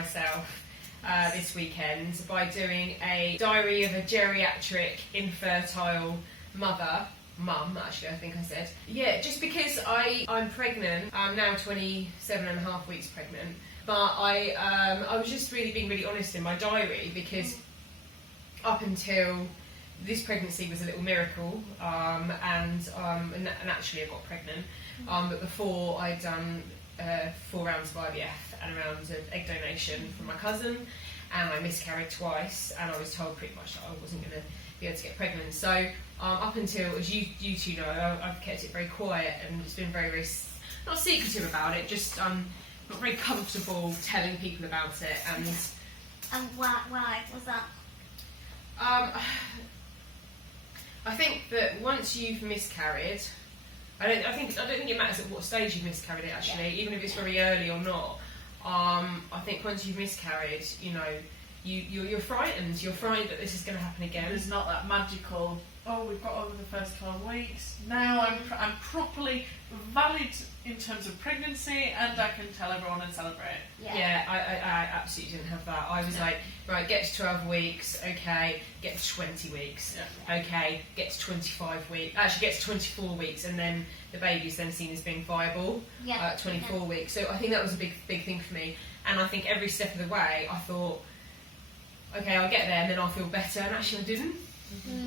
myself this weekend by doing a diary of a geriatric infertile mum, actually, I think I said. Yeah, just because I'm pregnant. I'm now 27 and a half weeks pregnant. But I was just being really honest in my diary, because up until this pregnancy was a little miracle, and actually I got pregnant. But before, I'd done 4 rounds of IVF and a round of egg donation from my cousin, and I miscarried twice, and I was told pretty much that I wasn't going to be able to get pregnant. So up until, as you two know, I've kept it very quiet and just been very, very not secretive about it, just not very comfortable telling people about it. And why was that? I think that once you've miscarried, I don't think it matters at what stage you've miscarried it, actually, even if it's very early or not. I think once you've miscarried, you know, you're frightened. You're frightened that this is going to happen again. There's not that magical, oh, we've got over the first 12 weeks, now I'm properly valid in terms of pregnancy, and I can tell everyone and celebrate. Yeah, I absolutely didn't have that. I was like, right, get to 12 weeks, okay, get to 20 weeks, okay, get to 25 weeks, actually get to 24 weeks, and then the baby's then seen as being viable at 24 weeks. So I think that was a big thing for me, and I think every step of the way I thought, okay, I'll get there and then I'll feel better, and actually I didn't.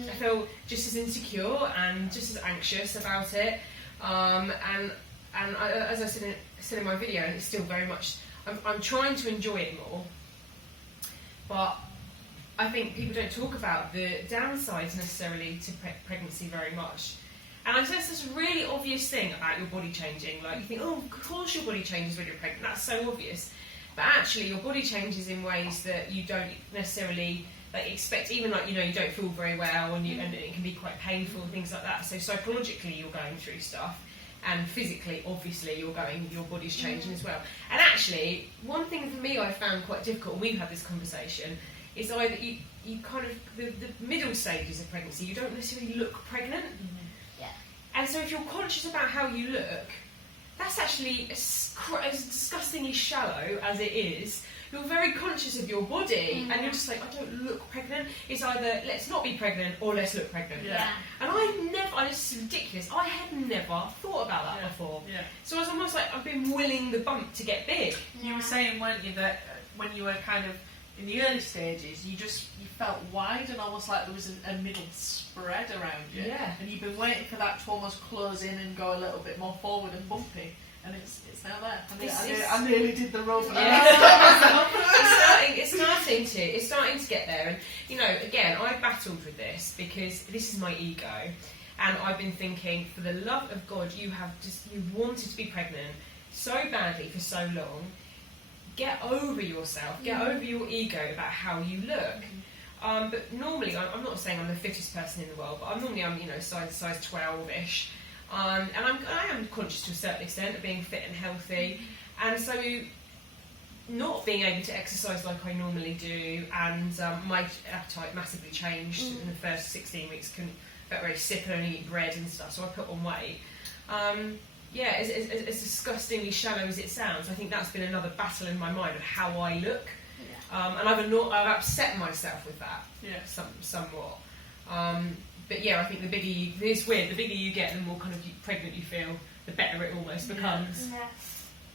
I felt just as insecure and just as anxious about it, and as I said in my video, and it's still very much, I'm trying to enjoy it more, but I think people don't talk about the downsides necessarily to pregnancy very much. And I guess this really obvious thing about your body changing, like you think, oh, of course your body changes when you're pregnant, that's so obvious, but actually your body changes in ways that you don't necessarily expect, even like, you know, you don't feel very well, and it can be quite painful and things like that. So psychologically you're going through stuff, and physically, obviously, your body's changing as well. And actually, one thing for me I found quite difficult, and we've had this conversation, is either you kind of, the middle stages of pregnancy, you don't necessarily look pregnant. And so if you're conscious about how you look, that's actually as disgustingly shallow as it is. You're very conscious of your body, and you're just like, I don't look pregnant. It's either let's not be pregnant or let's look pregnant. And this is ridiculous, I had never thought about that before. So I was almost like, I've been willing the bump to get big. You were saying, weren't you, that when you were kind of in the early stages, you felt wide and almost like there was a middle spread around you. And you've been waiting for that to almost close in and go a little bit more forward and bumpy. And it's now there. I nearly did the rub. It's starting to get there. And you know, again, I battled with this because this is my ego, and I've been thinking, for the love of God, you wanted to be pregnant so badly for so long. Get over yourself. Get over your ego about how you look. But normally, I'm not saying I'm the fittest person in the world, but I'm size 12-ish. And I am conscious to a certain extent of being fit and healthy, and so not being able to exercise like I normally do, and my appetite massively changed in the first 16 weeks. Felt very sick and only eat bread and stuff, so I put on weight. As disgustingly shallow as it sounds, I think that's been another battle in my mind of how I look, and I've upset myself with that somewhat. But yeah, I think the bigger you get, the more kind of pregnant you feel, the better it almost becomes.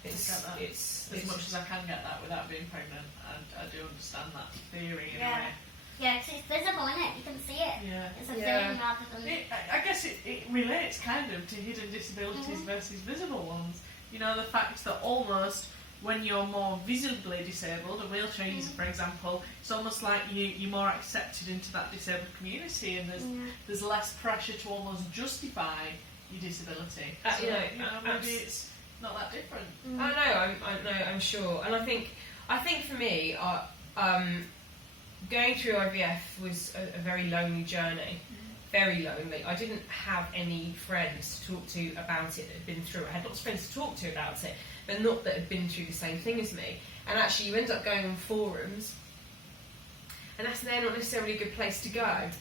It's as much as I can get that without being pregnant. I do understand that theory in a way. Yeah, because it's visible, isn't it? You can see it. It's a thing rather than... I guess it relates kind of to hidden disabilities versus visible ones. You know, the fact that almost when you're more visibly disabled, a wheelchair user for example, it's almost like you're more accepted into that disabled community, and there's less pressure to almost justify your disability. Maybe it's not that different. I'm sure. And I think for me, going through IVF was a very lonely journey. Very lonely. I didn't have any friends to talk to about it that had been through it. I had lots of friends to talk to about it, but not that had been through the same thing as me. And actually you end up going on forums, and they're not necessarily a good place to go. And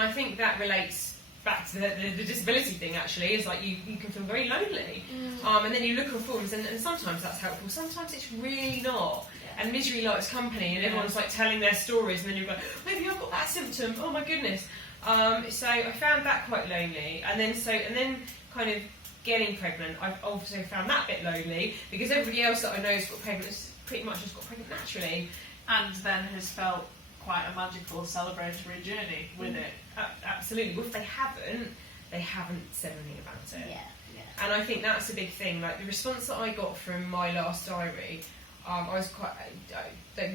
I think that relates back to the disability thing, actually, is like you can feel very lonely. And then you look on forums, and sometimes that's helpful, sometimes it's really not. And misery likes company, and everyone's like telling their stories, and then you're like, maybe I've got that symptom, oh my goodness. So I found that quite lonely, and then kind of getting pregnant, I've also found that bit lonely, because everybody else that I know has got pregnant has pretty much just got pregnant naturally. And then has felt quite a magical celebratory journey with it. Absolutely. Well, if they haven't said anything about it. Yeah. And I think that's a big thing. Like the response that I got from my last diary, I was quite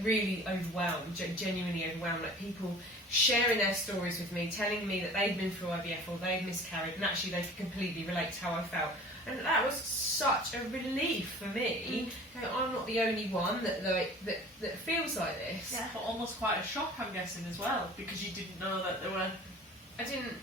really overwhelmed, genuinely overwhelmed. Like people sharing their stories with me, telling me that they'd been through IVF or they'd miscarried, and actually they could completely relate to how I felt. And that was such a relief for me. I'm not the only one that feels like this. Yeah. But almost quite a shock, I'm guessing, as well, because you didn't know that there were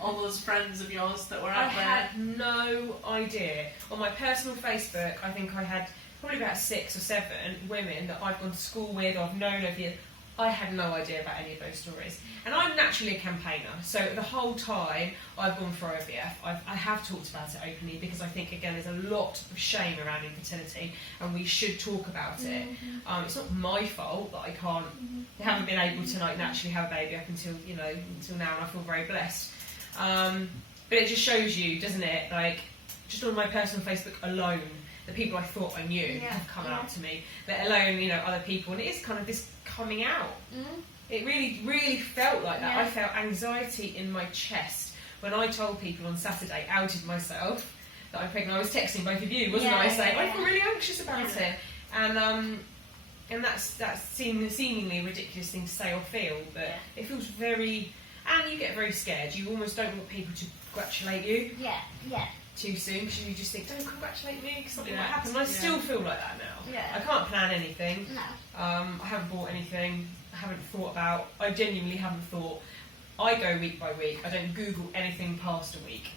all those friends of yours that were out there. I had no idea. On my personal Facebook, I think I had probably about 6 or 7 women that I've gone to school with, I've known over the years. I had no idea about any of those stories. And I'm naturally a campaigner, so the whole time I've gone for IVF, I have talked about it openly, because I think, again, there's a lot of shame around infertility, and we should talk about it. It's not my fault that I haven't been able to like naturally have a baby up until now, and I feel very blessed. But it just shows you, doesn't it, like, just on my personal Facebook alone, the people I thought I knew have come out to me, let alone, other people, and it is kind of this coming out. It really, really felt like that. I felt anxiety in my chest when I told people on Saturday, outed myself, that I'm pregnant. I was texting both of you, wasn't I, saying, I feel really anxious about it. And that's seemingly a ridiculous thing to say or feel, but it feels very, and you get very scared. You almost don't want people to congratulate you. Too soon, because you just think, don't congratulate me because something might happen. And I still feel like that now. I can't plan anything. No. I haven't bought anything. I haven't thought about. I genuinely haven't thought. I go week by week. I don't Google anything past a week.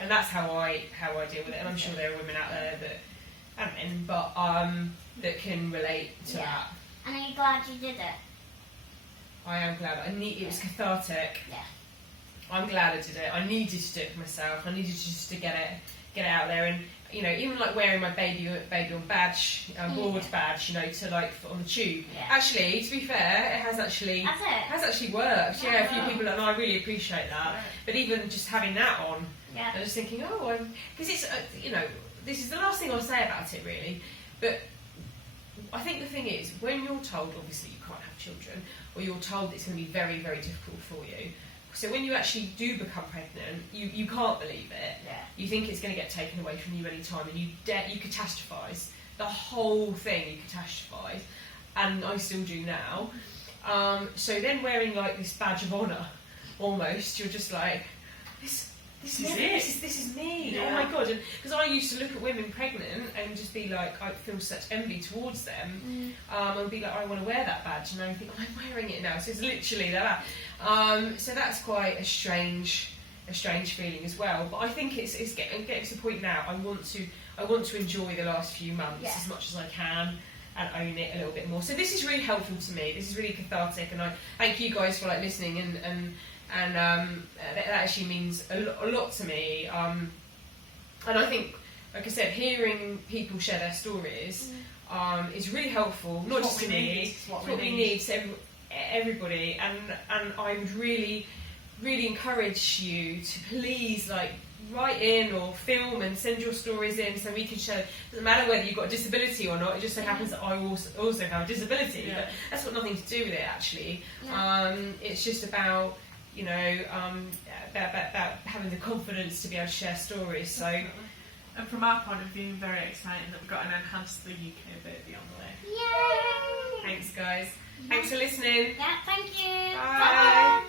And that's how I deal with it. And I'm sure there are women out there and men, but that can relate to that. And are you glad you did it? I am glad. It was cathartic. I'm glad I did it. I needed to do it for myself. I needed just to get it out there, and even like wearing my baby on badge, board badge, to like on the tube. Actually, to be fair, it has actually worked. A few people, and I really appreciate that. But even just having that on, I'm just thinking, because it's this is the last thing I'll say about it really. But I think the thing is, when you're told obviously you can't have children, or you're told it's going to be very, very difficult for you. So when you actually do become pregnant, you can't believe it. You think it's going to get taken away from you any time, and you catastrophise. The whole thing you catastrophise, and I still do now. So then wearing like this badge of honour, almost, you're just like, this is me. Oh my god! Because I used to look at women pregnant and just be like, I feel such envy towards them, and be like, I want to wear that badge, and I think, I'm wearing it now. So it's literally that. So that's quite a strange feeling as well. But I think it's getting to the point now. I want to enjoy the last few months as much as I can, and own it a little bit more. So this is really helpful to me. This is really cathartic, and I thank you guys for like listening and that actually means a lot to me. And I think, like I said, hearing people share their stories is really helpful. Not just to me, it's what we need to everybody. And I would really, really encourage you to please write in or film and send your stories in so we can share. It doesn't matter whether you've got a disability or not, it just so happens that I also have a disability, but that's got nothing to do with it actually. It's just about about having the confidence to be able to share stories. So, and from our point of view, very exciting that we've got an enhanced the UK baby on the way. Yay! Thanks guys. Thanks for listening. Yeah, thank you. Bye. Bye.